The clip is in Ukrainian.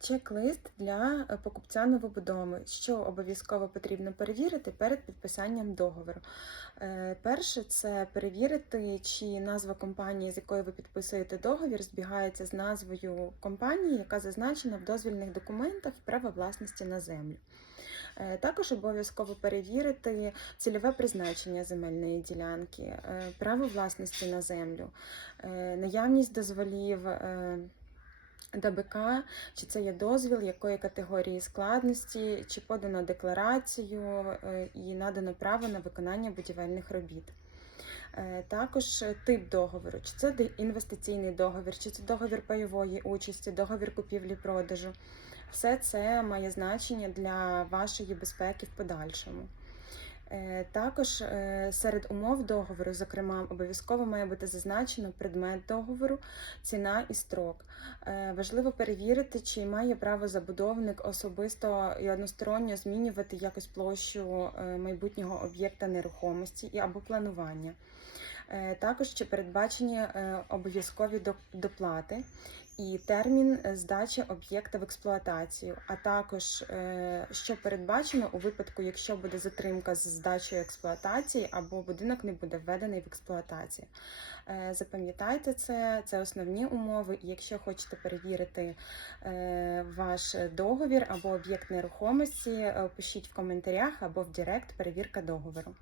Чек-лист для е, покупця новобудови, що обов'язково потрібно перевірити перед підписанням договору. Е, Перше це перевірити, чи назва компанії, з якою ви підписуєте договір, збігається з назвою компанії, яка зазначена в дозвільних документах права власності на землю. Е, Також обов'язково перевірити цільове призначення земельної ділянки, право власності на землю, наявність дозволів. ДБК, чи це є дозвіл, якої категорії складності, чи подано декларацію е, і надано право на виконання будівельних робіт. Е, Також тип договору, чи це інвестиційний договір, чи це договір пайової участі, договір купівлі-продажу. Все це має значення для вашої безпеки в подальшому. Е, Також е, серед умов договору, зокрема, обов'язково має бути зазначено предмет договору, ціна і строк. Е, Важливо перевірити, чи має право забудовник особисто і односторонньо змінювати якось площу майбутнього об'єкта нерухомості або планування. Е, Також чи передбачені е, обов'язкові доплати і термін е, здачі об'єкта в експлуатацію, а також що передбачено у випадку, якщо буде затримка з здачею експлуатації або будинок не буде введений в експлуатацію. Запам'ятайте це, це основні умови. І якщо хочете перевірити ваш договір або об'єкт нерухомості, пишіть в коментарях або в Директ перевірка договору.